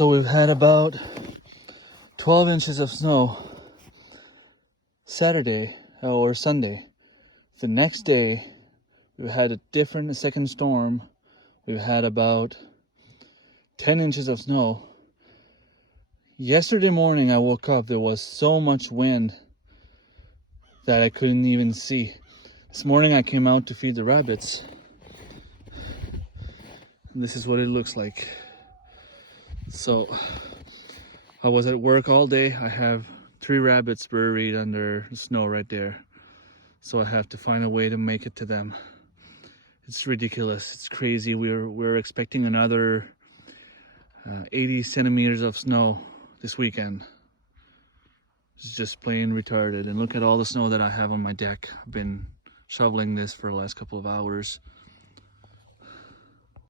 So we've had about 12 inches of snow Saturday or Sunday. The next day, we had a second storm. We've had about 10 inches of snow. Yesterday morning, I woke up, there was so much wind that I couldn't even see. This morning, I came out to feed the rabbits. This is what it looks like. So, I was at work all day. I have 3 rabbits buried under the snow right there. So I have to find a way to make it to them. It's ridiculous. It's crazy. We're expecting another 80 centimeters of snow this weekend. It's just plain retarded. And look at all the snow that I have on my deck. I've been shoveling this for the last couple of hours.